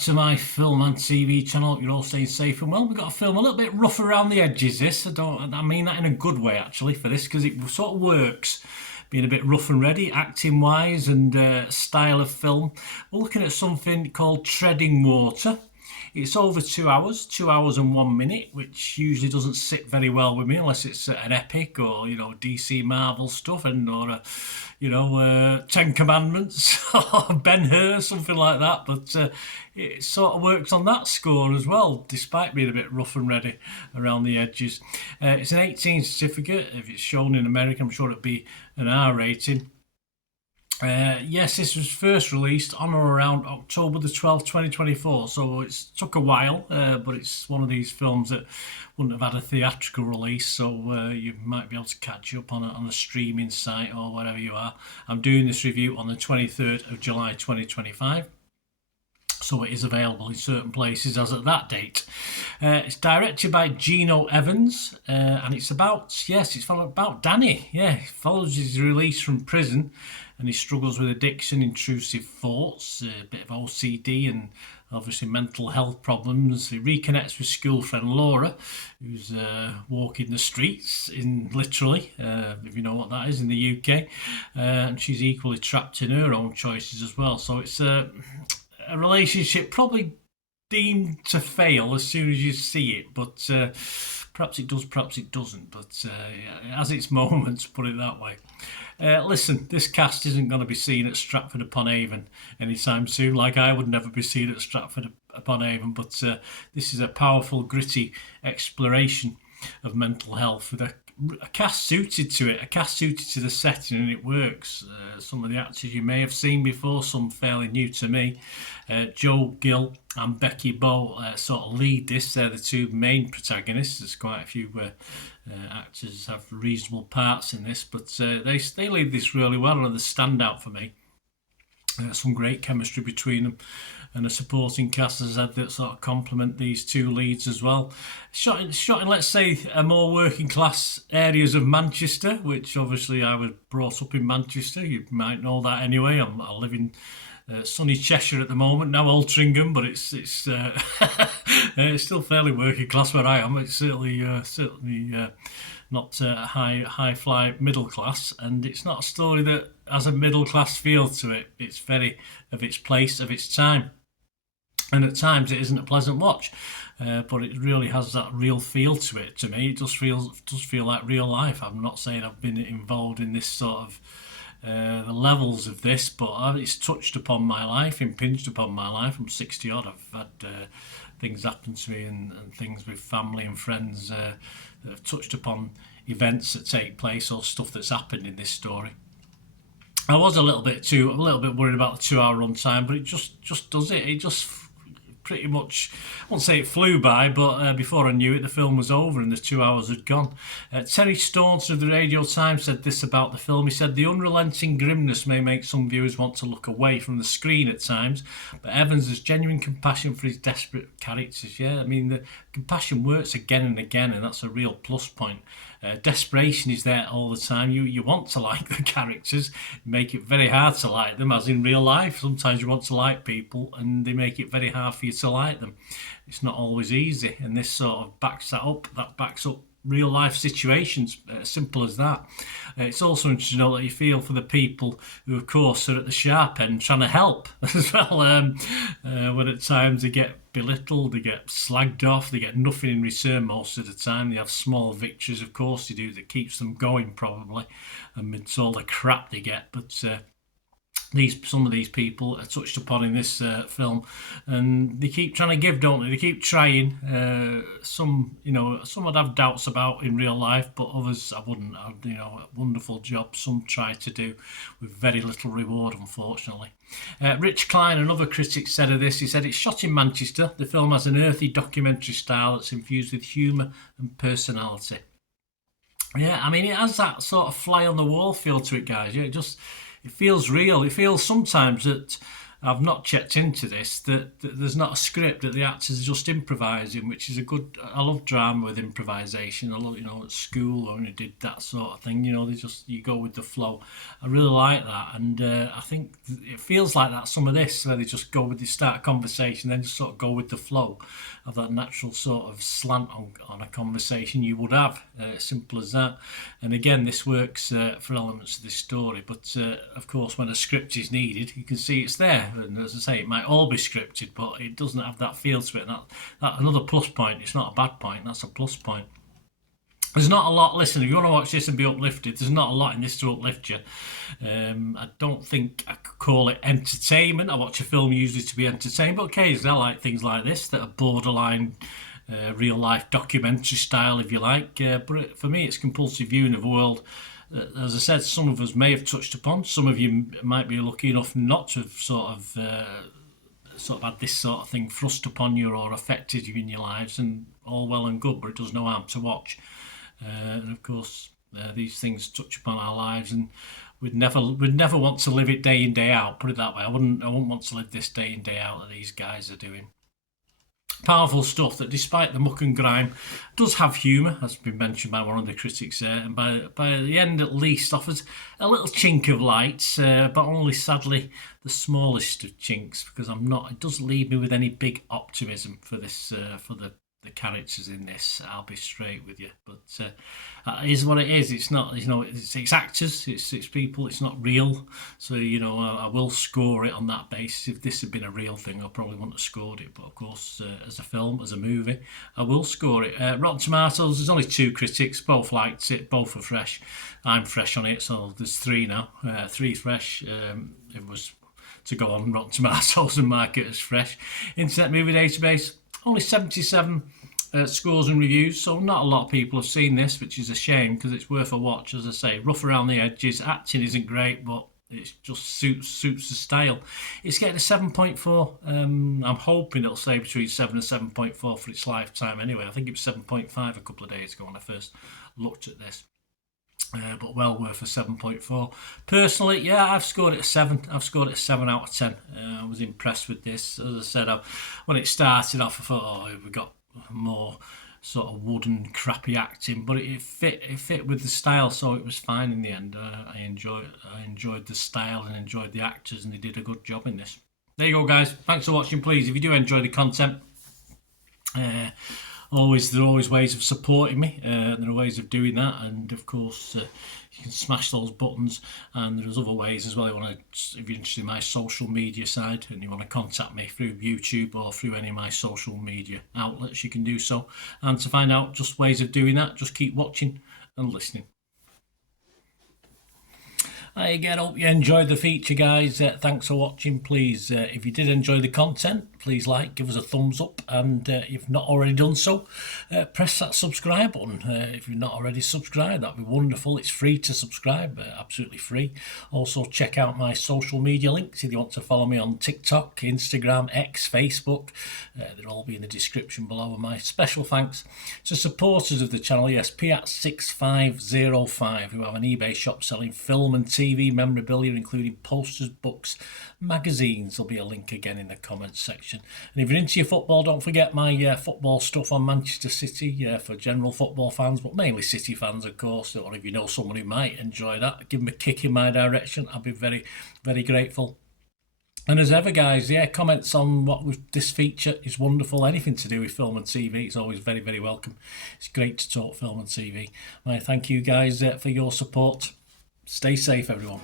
to my film and TV channel. You're all staying safe and well. We've got a film a little bit rough around the edges. This I mean that in a good way actually for this because it sort of works. Being a bit rough and ready, acting wise and style of film. We're looking at something called Treading Water. It's over 2 hours and 1 minute, which usually doesn't sit very well with me unless it's an epic or DC Marvel stuff or Ten Commandments or Ben-Hur, something like that. But it sort of works on that score as well, despite being a bit rough and ready around the edges. It's an 18 certificate. If it's shown in America, I'm sure it'd be an R rating. Yes, this was first released on or around October the 12th, 2024, so it's took a while, but it's one of these films that wouldn't have had a theatrical release, so you might be able to catch up on a streaming site or wherever you are. I'm doing this review on the 23rd of July 2025. So it is available in certain places as at that date. It's directed by Gino Evans, and it's about Danny. Yeah, he follows his release from prison, and he struggles with addiction, intrusive thoughts, a bit of OCD, and obviously mental health problems. He reconnects with school friend Laura, who's walking the streets, literally, if you know what that is, in the UK, and she's equally trapped in her own choices as well. So it's a relationship probably deemed to fail as soon as you see it, but perhaps it does, perhaps it doesn't, but it has its moments, put it that way. Listen, this cast isn't going to be seen at Stratford-upon-Avon anytime soon, like I would never be seen at Stratford-upon-Avon, but this is a powerful, gritty exploration of mental health with a cast suited to it, a cast suited to the setting, and it works. Some of the actors you may have seen before, some fairly new to me. Joe Gill and Becky Bow sort of lead this. They're the two main protagonists. There's quite a few actors have reasonable parts in this, but they lead this really well, and the standout for me. Some great chemistry between them, and a supporting cast as that sort of complement these two leads as well. Shot in, let's say, a more working class areas of Manchester, which obviously I was brought up in Manchester. You might know that anyway. I live in sunny Cheshire at the moment, now Altrincham, but it's it's still fairly working class where I am. It's certainly not high fly middle class, and it's not a story that has a middle class feel to it. It's very of its place, of its time, and at times it isn't a pleasant watch, but it really has that real feel to it. To me, it does feel like real life. I'm not saying I've been involved in this sort of the levels of this, but it's touched upon my life, impinged upon my life. I'm 60 odd. I've had things happen to me and things with family and friends that have touched upon events that take place or stuff that's happened in this story. I was a little bit worried about the 2 hour runtime, but it just does it. It just pretty much, I won't say it flew by, but before I knew it, the film was over and the 2 hours had gone. Terry Staunton of the Radio Times said this about the film. He said, "The unrelenting grimness may make some viewers want to look away from the screen at times, but Evans has genuine compassion for his desperate characters." Yeah, I mean, the compassion works again and again, and that's a real plus point. Desperation is there all the time. You want to like the characters, make it very hard to like them, as in real life. Sometimes you want to like people and they make it very hard for you to like them. It's not always easy, and this sort of backs that up. That backs up real life situations, simple as that. It's also interesting to know that you feel for the people who, of course, are at the sharp end trying to help as well, when at times they get belittled, they get slagged off, they get nothing in return most of the time. They have small victories, of course they do, that keeps them going probably amidst all the crap they get, but some of these people are touched upon in this film, and they keep trying to give, don't they? They keep trying. Some I'd have doubts about in real life, but others I wouldn't. A wonderful job some try to do with very little reward, unfortunately. Rich Klein, another critic, said of this. He said, "It's shot in Manchester. The film has an earthy documentary style that's infused with humour and personality." Yeah, I mean, it has that sort of fly on the wall feel to it, guys. Yeah, it feels real. It feels sometimes that I've not checked into this, that there's not a script, that the actors are just improvising, which is a good. I love drama with improvisation. I love, at school when we did that sort of thing. They just, you go with the flow. I really like that, and I think it feels like that. Some of this, where they just go with the start a conversation, then just sort of go with the flow of that natural sort of slant on a conversation you would have. Simple as that. And again, this works for elements of this story, but of course, when a script is needed, you can see it's there. And as I say, it might all be scripted, but it doesn't have that feel to it. And that another plus point. It's not a bad point. That's a plus point. There's not a lot. Listen, if you want to watch this and be uplifted, there's not a lot in this to uplift you. I don't think I could call it entertainment. I watch a film usually to be entertained, but occasionally I like things like this that are borderline real life documentary style, if you like. But for me, it's compulsive viewing of a world. As I said, some of us may have touched upon. Some of you might be lucky enough not to have sort of had this sort of thing thrust upon you or affected you in your lives, and all well and good, but it does no harm to watch. And of course, these things touch upon our lives, and we'd never want to live it day in, day out. Put it that way. I wouldn't want to live this day in, day out that these guys are doing. Powerful stuff that, despite the muck and grime, does have humour, as has been mentioned by one of the critics there, and by the end at least offers a little chink of light, but only sadly the smallest of chinks, because it doesn't leave me with any big optimism for this, for the characters in this. I'll be straight with you, but it is what it is. It's not, it's actors, it's people, it's not real. So I will score it on that basis. If this had been a real thing, I probably wouldn't have scored it, but of course, as a film, as a movie, I will score it. Rotten Tomatoes, there's only 2 critics, both liked it, both are fresh. I'm fresh on it, so there's 3 now, 3 fresh. It was to go on Rotten Tomatoes and mark it as fresh. Internet Movie Database, only 77 scores and reviews, so not a lot of people have seen this, which is a shame, because it's worth a watch. As I say, rough around the edges, acting isn't great, but it just suits the style. It's getting a 7.4. I'm hoping it'll stay between 7 and 7.4 for its lifetime anyway. I think it was 7.5 a couple of days ago when I first looked at this. But well worth a 7.4. Personally, yeah, I've scored it a 7. I've scored it a 7 out of 10. I was impressed with this. As I said, when it started off, I thought, we got more sort of wooden, crappy acting, but it fit with the style, so it was fine in the end. I enjoyed the style and enjoyed the actors, and they did a good job in this. There you go, guys. Thanks for watching. Please, if you do enjoy the content, there are always ways of supporting me. There are ways of doing that, and of course you can smash those buttons, and there's other ways as well. If you're interested in my social media side and you want to contact me through YouTube or through any of my social media outlets, you can do so. And to find out just ways of doing that, just keep watching and listening. Again, hope you enjoyed the feature, guys. Thanks for watching. Please, if you did enjoy the content, please give us a thumbs up, and if you've not already done so, press that subscribe button. If you're not already subscribed, that'd be wonderful. It's free to subscribe, absolutely free. Also, check out my social media links if you want to follow me on TikTok, Instagram, X, Facebook. They'll all be in the description below. And my special thanks to supporters of the channel, yes, Piat6505, who have an eBay shop selling film and TV memorabilia, including posters, books, magazines. There'll be a link again in the comments section. And if you're into your football, don't forget my football stuff on Manchester City for general football fans, but mainly City fans, of course. Or if you know someone who might enjoy that, give them a kick in my direction. I'll be very, very grateful. And as ever, guys, comments on this feature is wonderful. Anything to do with film and TV is always very, very welcome. It's great to talk film and TV. I thank you guys for your support. Stay safe, everyone.